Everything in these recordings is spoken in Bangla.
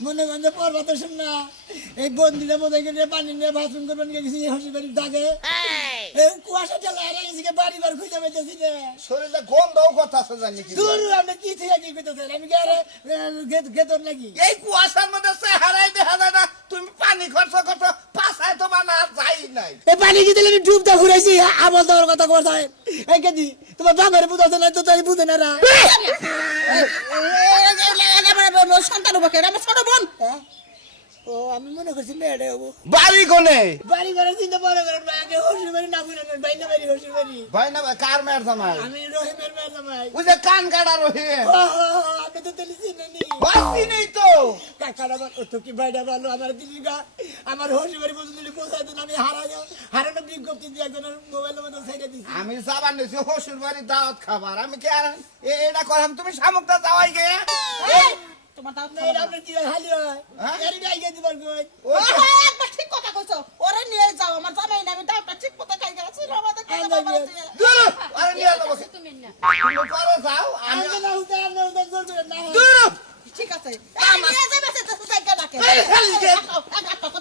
মনে করেন যে পর্বত শুন না। এই বন্দিরে বোধহয় গিয়ে পানি নিয়ে বাথরুম করবেন গেছি হাসি বাড়ির দাগে। এই! কুয়াশা হারা গেছি গে বাড়ি বার খুঁজে পেতেছি রে শরীরে গন্ধও কথা আছে জানি কি দূর আপনি কি থেকে কি করতেছেন আমি কি আরে গেতর নাকি? এই কুয়াশার মধ্যে চেহারাই দেখা যায় না। তুমি পানি খরচ করছ পাশায় তো বানা যাই নাই। এই পানি কি দিলে আমি ডুবতে ঘুরেছি? আমল দেওয়ার কথা করছে এই কেজি তোমার বাবার বুঝাছে না তো তাই বুঝে না রা। সন্তান উপকে আমার ছোট বোন। হ্যাঁ? ও আমি মনে করছি মেয়েটা হব। বাড়ি কোনে? বাড়ি ঘরে চিন্তা করেন ভাই আগে হসুর বাড়ি না বুঝলেন ভাই না বাড়ি হসুর বাড়ি। ভাই না ভাই কার মেয়ের জামাই? আমি রহিমের মেয়ে জামাই। ওই যে কান কাটা রহি ও, ও, ও, আমি তো তেলি চিনি বাসি নেই তো। কাকার আমার ও তো কি বাইরে ভালো আমার দিদি গা আমার হসুর বাড়ি পর্যন্ত পৌঁছাই দিন আমি হারা যাও হারানো বিজ্ঞপ্তি দিয়ে একজনের মোবাইলের মধ্যে ছেড়ে দিছি। আমি যাবার নিছি শ্বশুর বাড়ি দাওয়াত খাবার। আমি কি আর এটা করলাম তুমি শামুকটা যাওয়াই গে। তোমার দাও না এটা আপনার কি? খালি? এর গায়ে দিবার কই ওই তো- ঠিক কথা কইছো। ওরে নিয়ে যাও আমার জামাই না আমি দাওটা ঠিক মতো খাই গেছি আমাদের আরে নিয়ে যাব তুমি না। তুমি পরে যাও আমি আমি না উঠে আমি উঠে চলবে না ঠিক আছে। নিয়ে যাবে সে তো জায়গা ডাকে। এই, এই যে-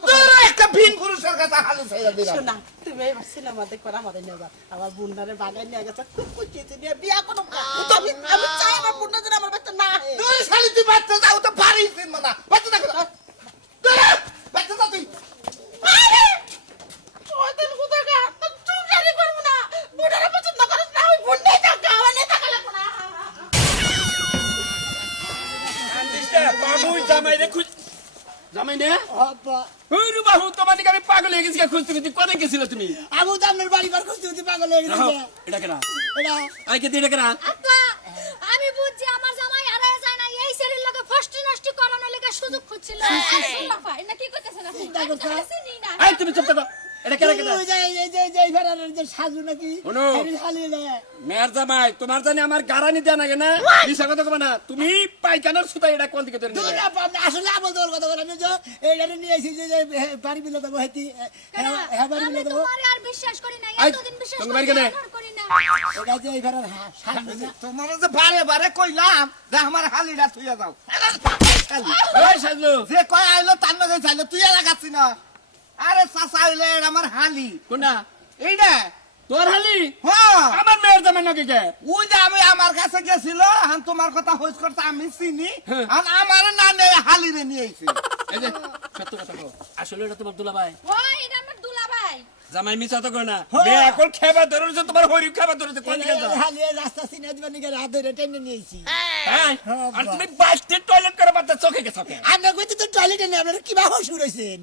দূর, একটা ভিন পুরুষের কাছে হালু ছেড়ে দিলাম। শোনা তুমি এবার সিনেমা দেখো আমাদের নিয়ে যাও। আমার বুন্ডারে বাগান নিয়ে গেছে খুব খুশি নিয়ে বিয়া করো। আমি আমি চাই আমার যেন আমার বাচ্চা না হয়। বাচ্চা যাও তো পারিস না না। বাচ্চা দেখো বাচ্চা যা তুই দিন না। ওই তোমার দিকে আমি পাগল হয়ে গেছি খুঁজতে খুঁজতে? কোথায় গেছিল তুমি? আমি তো আপনার বাড়ি ঘর খুঁজতে খুঁজতে পাগল হয়ে গেছি এটা কেনা? এটা আই কে এটা কেনা? আমি বুঝছি আমার সুযোগ খুঁজছিল। কি করতেছেন আপনি? তুমি চুপ থাকো। তোমার জানি আমার গারানি দেয়া নাগে না? মিশা কথা কবে না। তুমি পাইকানোর সুতা এটা কোন দিকে ধরে দূর নিলে আপা, আপনি আসলে আমল দেওয়ার কথা বলেন। আমি যে নিয়ে এসেছি যে যে বাড়ি বিলে দেবো হেতি হ্যাঁ বাড়ি আমি দেবো। বিশ্বাস করি না এতদিন বিশ্বাস করি না, এখন করি না। এটা যে এই ফেরার সাজু না। তোমার যে বারে বারে কইলাম যে আমার হালিটা থুইয়া যাও। যে কয় আইলো তার নগে চাইলো তুই লাগাচ্ছি না। আরে চাচা আইলে এটা আমার হালি। কোনটা? এইটা তোর হালি? হ্যাঁ। আমার মেয়ের জামাই নাকি কে? ওই যে আমি আমার কাছে গেছিল হান তোমার কথা হইস করতে আমি চিনি। আর আমার না হালি রে নিয়ে আইছি। এই যে সত্য কথা আসলে এটা তোমার দুলাভাই ওই এটা আমার দুলাভাই জামাই মিছা তো না। আকল মেয়ে এখন খেবা ধরেছে তোমার হরি খেবা ধরেছে কোন দিকে যাও? এই রাস্তা সিনে দিবেন নি গেলে ধরে টেনে নিয়েছি। হ্যাঁ আর তুমি বাইশটি টয়লেট করে বাচ্চা চোখে কে চোখে আমরা কইতে তো টয়লেটে নেই আপনারা কীভাবে শুরু হয়েছেন